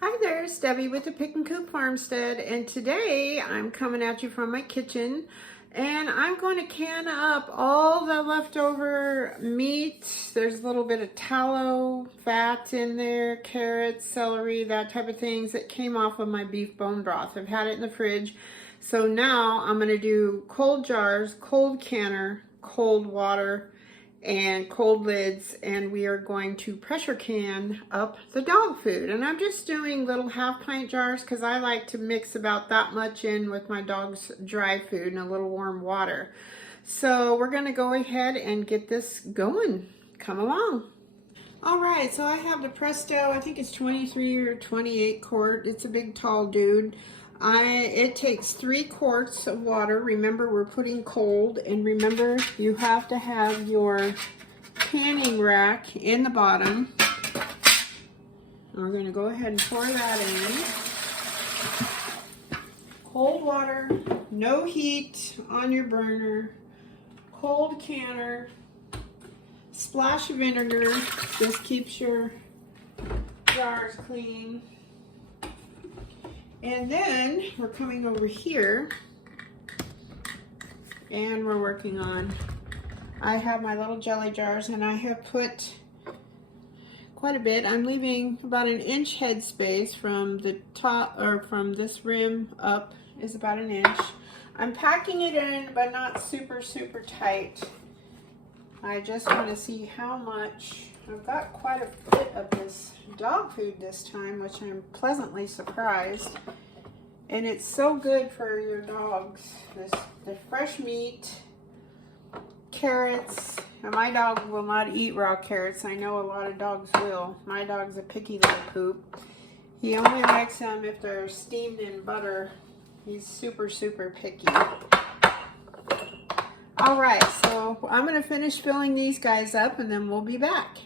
Hi there, it's Debbie with the Pickin Coop Farmstead, and today I'm coming at you from my kitchen, and I'm going to can up all the leftover meat. There's a little bit of tallow, fat in there, carrots, celery, that type of things that came off of my beef bone broth. I've had it in the fridge, so now I'm going to do cold jars, cold canner, cold water, and cold lids, and we are going to pressure can up the dog food. And I'm just doing little half-pint jars because I like to mix about that much in with my dog's dry food and a little warm water. So we're going to go ahead and get this going. Come along. All right, so I have the Presto, I think it's 23 or 28 quart. It's a big tall dude. It takes 3 quarts of water. Remember, we're putting cold, and remember, you have to have your canning rack in the bottom. We're going to go ahead and pour that in. Cold water, no heat on your burner, cold canner, splash of vinegar. This keeps your jars clean. And then we're coming over here and we're working on, I have my little jelly jars, and I have put quite a bit. I'm leaving about an inch head space from the top, or from this rim up is about an inch. I'm packing it in, but not super tight. I just want to see how much. I've got quite a bit of this dog food this time, which I'm pleasantly surprised. And it's so good for your dogs. The fresh meat, carrots. And my dog will not eat raw carrots. I know a lot of dogs will. My dog's a picky little poop. He only likes them if they're steamed in butter. He's super picky. All right, so I'm going to finish filling these guys up, and then we'll be back.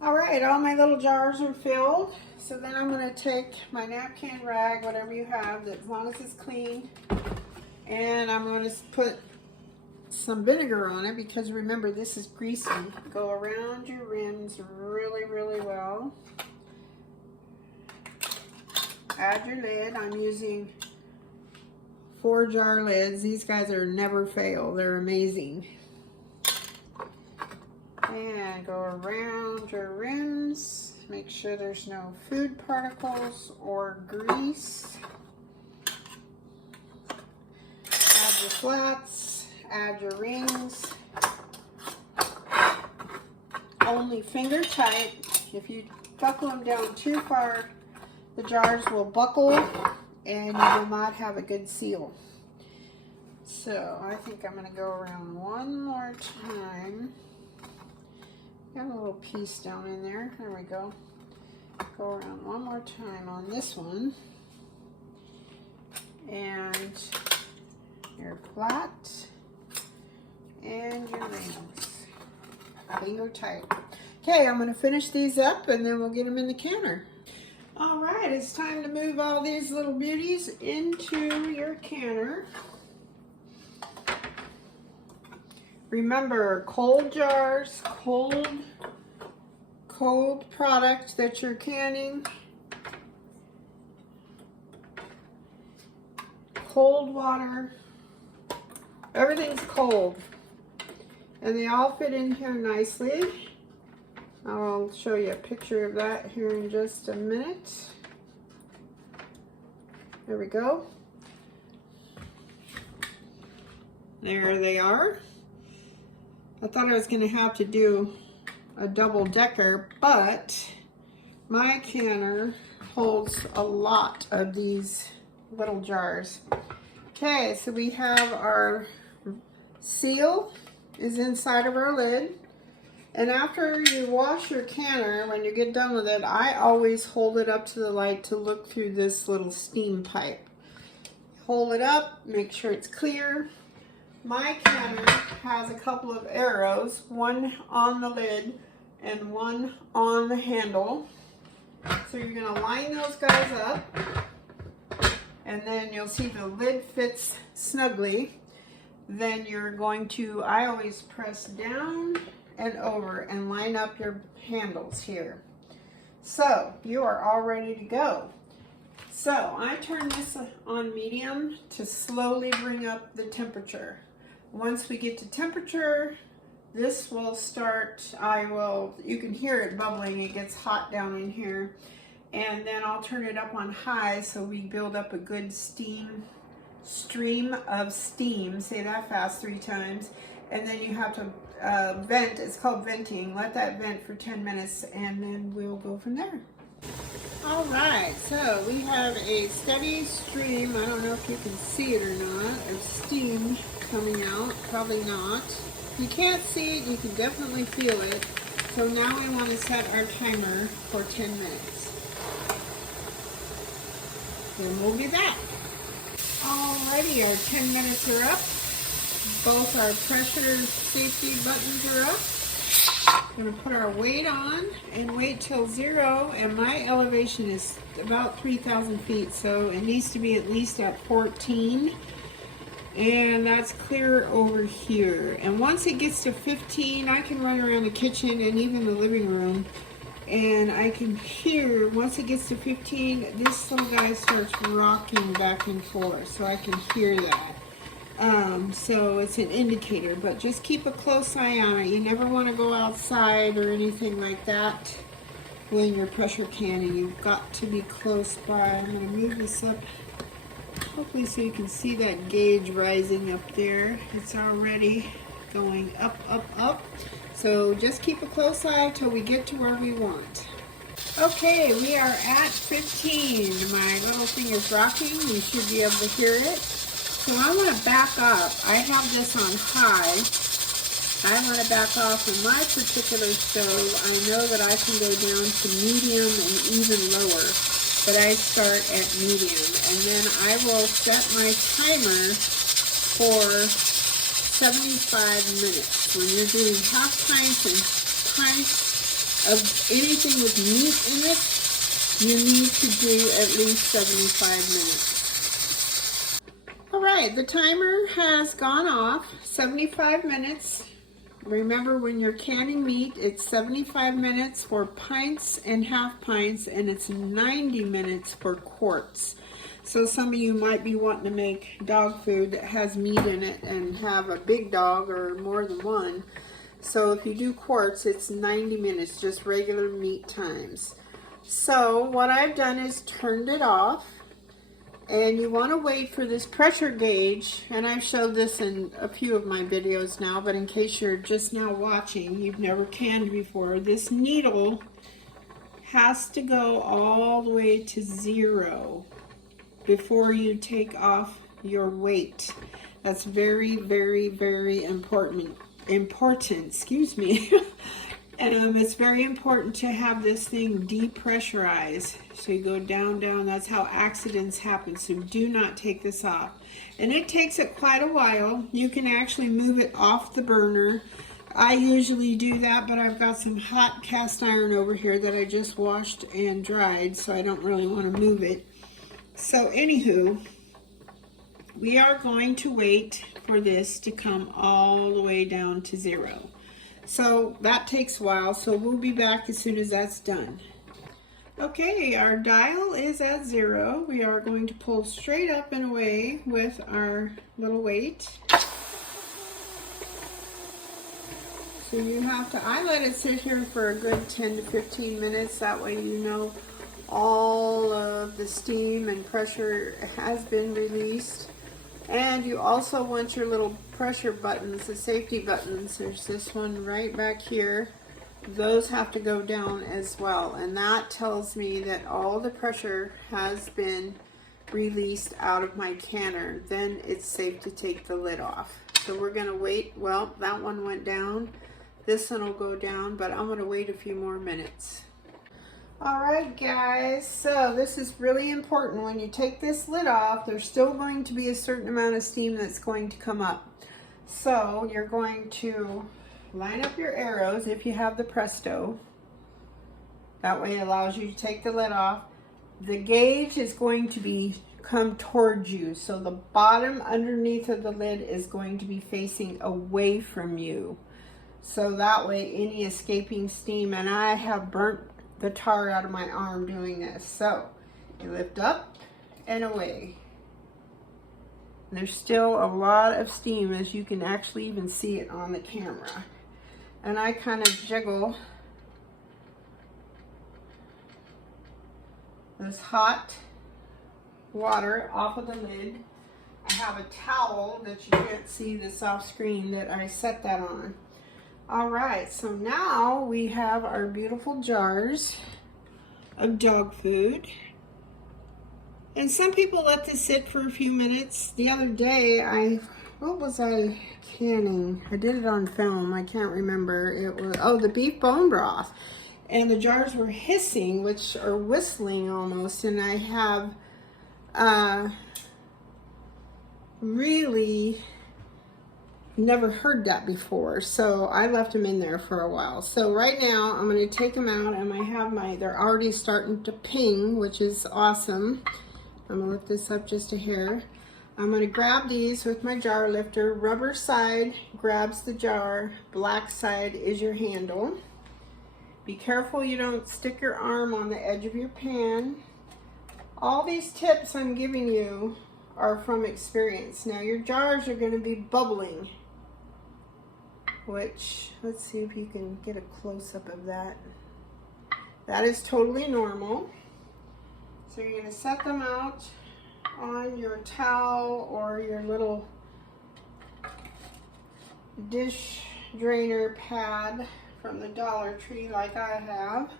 All right, all my little jars are filled. So then I'm going to take my napkin, rag, whatever you have, as long as it's clean, and I'm going to put some vinegar on it, because remember, this is greasy. Go around your rims really well. Add your lid. I'm using 4 jar lids. These guys are never fail. They're amazing. And go around your rims. Make sure there's no food particles or grease. Add your flats. Add your rings. Only finger tight. If you buckle them down too far, the jars will buckle and you will not have a good seal. So I think I'm going to go around one more time. Got a little piece down in there. There we go. Go around one more time on this one. And your flat and your rings. Finger tight. Okay, I'm going to finish these up, and then we'll get them in the canner. All right, it's time to move all these little beauties into your canner. Remember, cold jars, cold product that you're canning. Cold water. Everything's cold. And they all fit in here nicely. I'll show you a picture of that here in just a minute. There we go. There they are. I thought I was going to have to do a double decker, but my canner holds a lot of these little jars. Okay, so we have our seal is inside of our lid. And after you wash your canner, when you get done with it, I always hold it up to the light to look through this little steam pipe. Hold it up, make sure it's clear. My canner has a couple of arrows, one on the lid and one on the handle. So you're going to line those guys up, and then you'll see the lid fits snugly. Then you're going to, I always press down and over and line up your handles here. So you are all ready to go. So I turn this on medium to slowly bring up the temperature. Once we get to temperature, this will start, you can hear it bubbling, it gets hot down in here. And then I'll turn it up on high so we build up a good stream of steam. Say that fast 3 times. And then you have to vent, it's called venting. Let that vent for 10 minutes and then we'll go from there. All right, so we have a steady stream, I don't know if you can see it or not, of steam coming out, probably not. If you can't see it, you can definitely feel it. So now we want to set our timer for 10 minutes. Then we'll be back. Alrighty, our 10 minutes are up. Both our pressure safety buttons are up. I'm going to put our weight on and wait till 0, and my elevation is about 3,000 feet, so it needs to be at least at 14, and that's clear over here. And once it gets to 15, I can run around the kitchen and even the living room, and I can hear, once it gets to 15, this little guy starts rocking back and forth, so I can hear that. So it's an indicator, but just keep a close eye on it. You never want to go outside or anything like that when you're pressure canning. You've got to be close by. I'm going to move this up, hopefully so you can see that gauge rising up there. It's already going up, up, up. So just keep a close eye till we get to where we want. Okay, we are at 15. My little thing is rocking. You should be able to hear it. So I want to back up. I have this on high. I want to back off in my particular stove. I know that I can go down to medium and even lower, but I start at medium. And then I will set my timer for 75 minutes. When you're doing half pints and pints of anything with meat in it, you need to do at least 75 minutes. Alright, the timer has gone off, 75 minutes. Remember, when you're canning meat, it's 75 minutes for pints and half pints, and it's 90 minutes for quarts. So some of you might be wanting to make dog food that has meat in it and have a big dog or more than one. So if you do quarts, it's 90 minutes, just regular meat times. So what I've done is turned it off. And you want to wait for this pressure gauge, and I've showed this in a few of my videos now, but in case you're just now watching, you've never canned before, this needle has to go all the way to 0 before you take off your weight. That's very, very, very important, excuse me. It's very important to have this thing depressurized. So you go down, down. That's how accidents happen. So do not take this off. And it takes it quite a while. You can actually move it off the burner. I usually do that, but I've got some hot cast iron over here that I just washed and dried, so I don't really want to move it. So anywho, we are going to wait for this to come all the way down to 0. So that takes a while, so we'll be back as soon as that's done. Okay, our dial is at 0. We are going to pull straight up and away with our little weight. So you have to, I let it sit here for a good 10 to 15 minutes. That way you know all of the steam and pressure has been released. And you also want your little pressure buttons, the safety buttons. There's this one right back here. Those have to go down as well. And that tells me that all the pressure has been released out of my canner. Then it's safe to take the lid off. So we're going to wait. Well, that one went down. This one will go down, but I'm going to wait a few more minutes. Alright guys, so this is really important. When you take this lid off, there's still going to be a certain amount of steam that's going to come up. So you're going to line up your arrows if you have the Presto. That way it allows you to take the lid off. The gauge is going to come towards you. So the bottom underneath of the lid is going to be facing away from you. So that way any escaping steam, and I have burnt the tar out of my arm doing this. So you lift up and away. There's still a lot of steam, as you can actually even see it on the camera. And I kind of jiggle this hot water off of the lid. I have a towel that you can't see this off screen that I set that on. All right, so now we have our beautiful jars of dog food. And some people let this sit for a few minutes. The other day, what was I canning? I did it on film, I can't remember. It was, oh, the beef bone broth. And the jars were hissing, which are whistling almost, and I have really never heard that before, so I left them in there for a while. So right now I'm going to take them out, and I have they're already starting to ping, which is awesome. I'm going to lift this up just a hair. I'm going to grab these with my jar lifter. Rubber side grabs the jar, black side is your handle. Be careful you don't stick your arm on the edge of your pan. All these tips I'm giving you are from experience. Now your jars are going to be bubbling, which, let's see if you can get a close-up of that. That is totally normal. So you're going to set them out on your towel or your little dish drainer pad from the Dollar Tree like I have.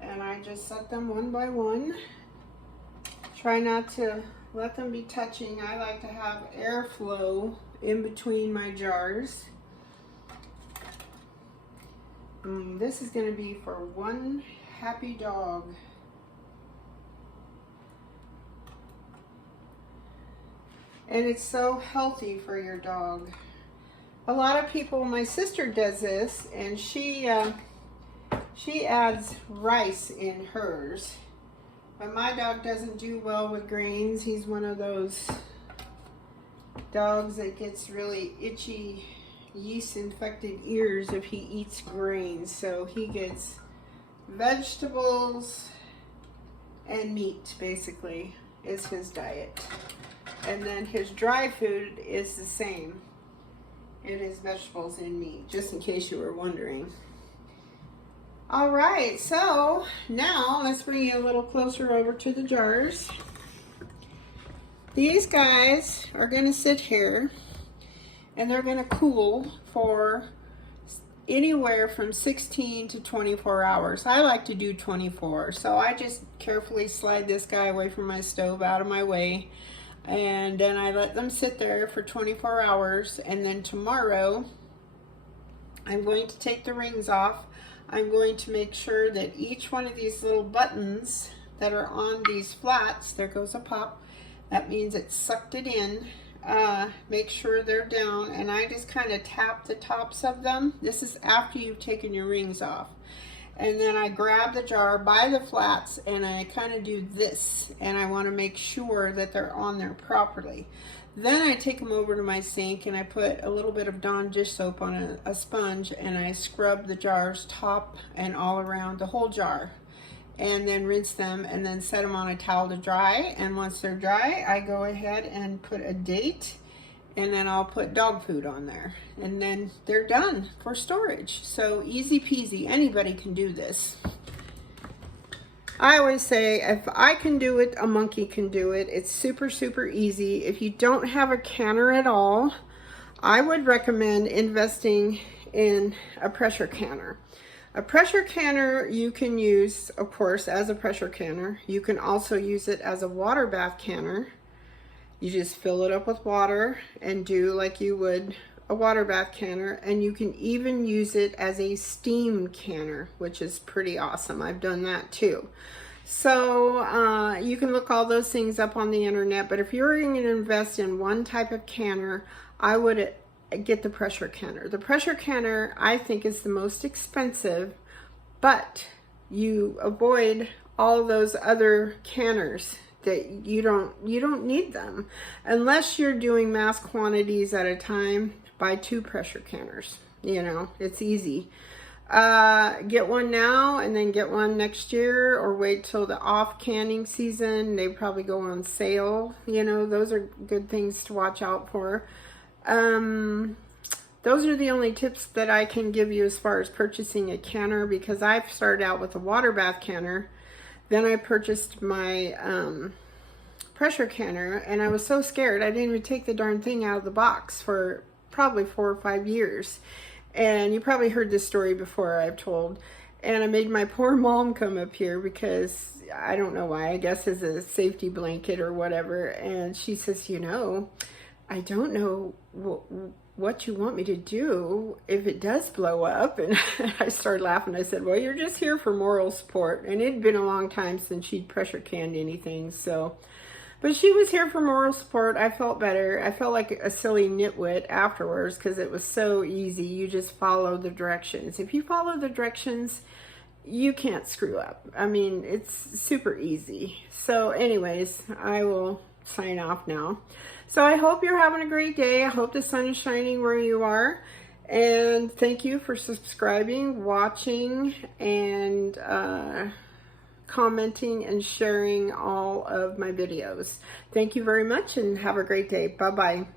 And I just set them one by one. Try not to let them be touching. I like to have airflow in between my jars. This is going to be for one happy dog. And it's so healthy for your dog. A lot of people, my sister does this, and she adds rice in hers. But my dog doesn't do well with grains. He's one of those dogs that gets really itchy, yeast-infected ears if he eats grains. So he gets vegetables and meat, basically, is his diet. And then his dry food is the same. It is vegetables and meat, just in case you were wondering. All right, so now let's bring you a little closer over to the jars. These guys are going to sit here, and they're going to cool for anywhere from 16 to 24 hours. I like to do 24, so I just carefully slide this guy away from my stove, out of my way, and then I let them sit there for 24 hours, and then tomorrow I'm going to take the rings off. I'm going to make sure that each one of these little buttons that are on these flats, there goes a pop, that means it sucked it in. Make sure they're down, and I just kind of tap the tops of them. This is after you've taken your rings off. And then I grab the jar by the flats, and I kind of do this, and I want to make sure that they're on there properly. Then I take them over to my sink, and I put a little bit of Dawn dish soap on a sponge, and I scrub the jars top and all around the whole jar, and then rinse them, and then set them on a towel to dry. And once they're dry, I go ahead and put a date, and then I'll put dog food on there, and then they're done for storage. So easy peasy, anybody can do this. I always say, if I can do it, a monkey can do it. It's super, super easy. If you don't have a canner at all, I would recommend investing in a pressure canner. A pressure canner you can use, of course, as a pressure canner. You can also use it as a water bath canner. You just fill it up with water and do like you would a water bath canner, and you can even use it as a steam canner, which is pretty awesome. I've done that too. So you can look all those things up on the internet, but if you're going to invest in one type of canner, I would get the pressure canner. The pressure canner, I think, is the most expensive, but you avoid all those other canners that you don't need them unless you're doing mass quantities at a time. Buy 2 pressure canners. You know, it's easy. Get one now and then get one next year, or wait till the off canning season. They probably go on sale. You know, those are good things to watch out for. Those are the only tips that I can give you as far as purchasing a canner, because I've started out with a water bath canner. Then I purchased my pressure canner, and I was so scared I didn't even take the darn thing out of the box for probably 4 or 5 years. And you probably heard this story before, I've told. And I made my poor mom come up here because I don't know why, I guess as a safety blanket or whatever. And she says, you know, I don't know what you want me to do if it does blow up. And I started laughing. I said, well, you're just here for moral support. And it'd been a long time since she'd pressure canned anything, so. But she was here for moral support. I felt better. I felt like a silly nitwit afterwards because it was so easy. You just follow the directions. If you follow the directions, you can't screw up. I mean, it's super easy. So anyways, I will sign off now. So I hope you're having a great day. I hope the sun is shining where you are. And thank you for subscribing, watching, and commenting and sharing all of my videos. Thank you very much and have a great day. Bye-bye.